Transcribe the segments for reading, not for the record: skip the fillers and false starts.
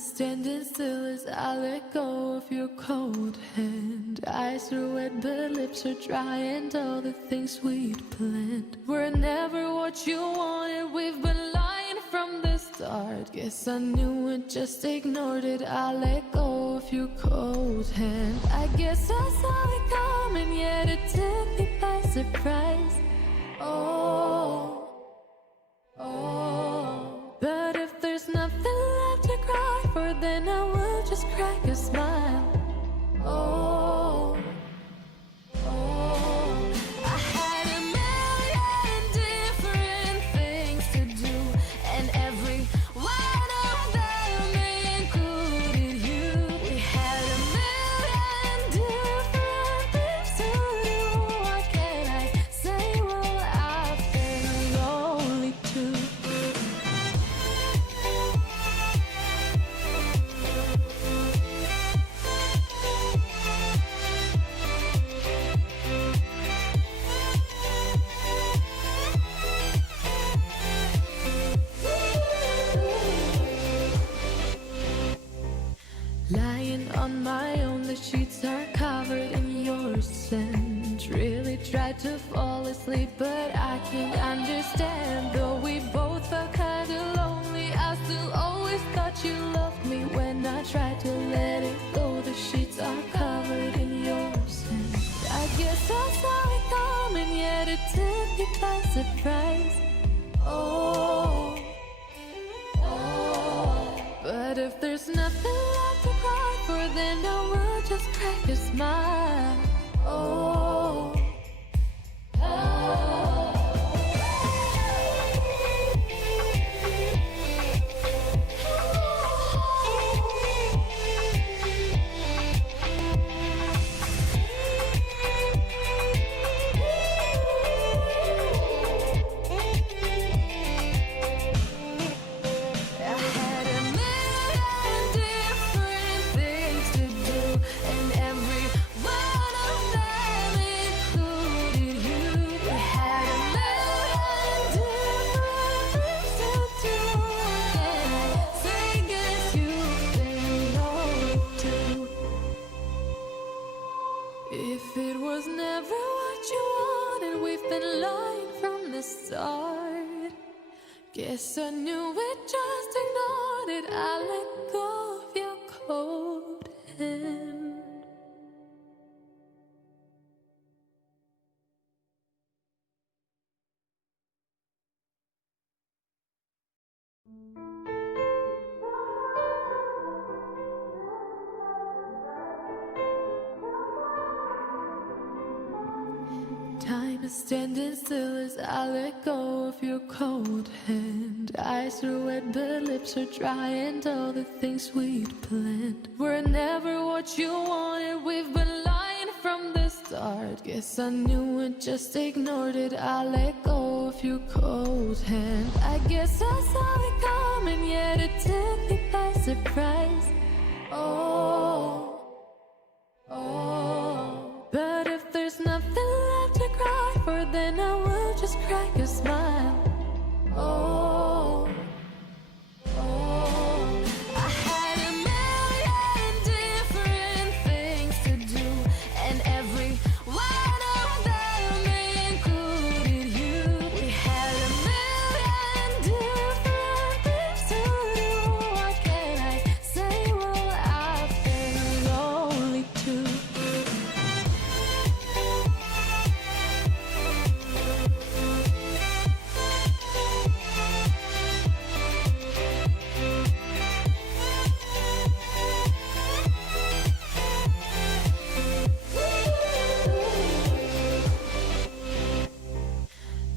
standing still as I let go of your cold hand. Eyes are wet but lips are dry, and all the things we'd planned were never what you wanted. We've been lying from the start. Guess I knew it, just ignored it. I let go of your cold hand. I guess I saw it coming, yet it took me by surprise. Oh, oh. But if there's nothing left to cry for, then I will just crack a smile. Oh, oh. I had a million different things to do, and every one of them included you. We had a million different things to do. What can I say? Well, I've been lonely too. Lying on my own, the sheets are covered in your scent. Really tried to fall asleep, but I can't understand. Though we both felt kinda lonely, I still always thought you loved me. When I tried to let it go, the sheets are covered in your scent. I guess I saw it coming, yet it took me by surprise. Oh, oh. But if there's nothing left to cry for, then I will just crack a smile. Oh, oh. I had a million different things to do, and every one of them included you. We had a million different things to do. Can I say, guess you've been lonely too? If it was never what you wanted, we've been lying from the start. Guess I knew it, just ignored it. I let go of your cold hand. Time is standing still as I let go of your cold hand. Eyes are wet but lips are dry, and all the things we'd planned were never what you wanted. We've been lying from the start. Guess I knew it, just ignored it. I let go of your cold hand. I guess I saw it coming, yet it took me by surprise. Oh, oh. But if there's nothing left to cry for, then I will just crack a smile. Oh, oh. I had a million different things to do, and every one of them included you. We had a million different things to do. What can I say? Well, I've been lonely too.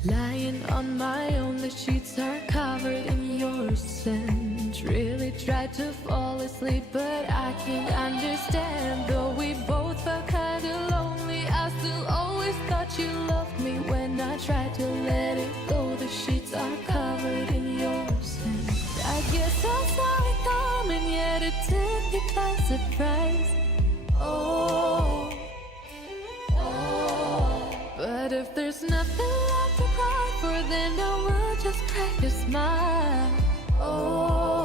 Lying on my own, the sheets are covered in your scent. Really tried to fall asleep, but I can't understand. Though we both felt kinda lonely, I still always thought you loved me. When I tried to let it go, the sheets are covered in your scent. I guess I saw it coming, yet it took me by surprise. Oh, oh. But if there's nothing left to cry for, then I will just crack a smile. Oh.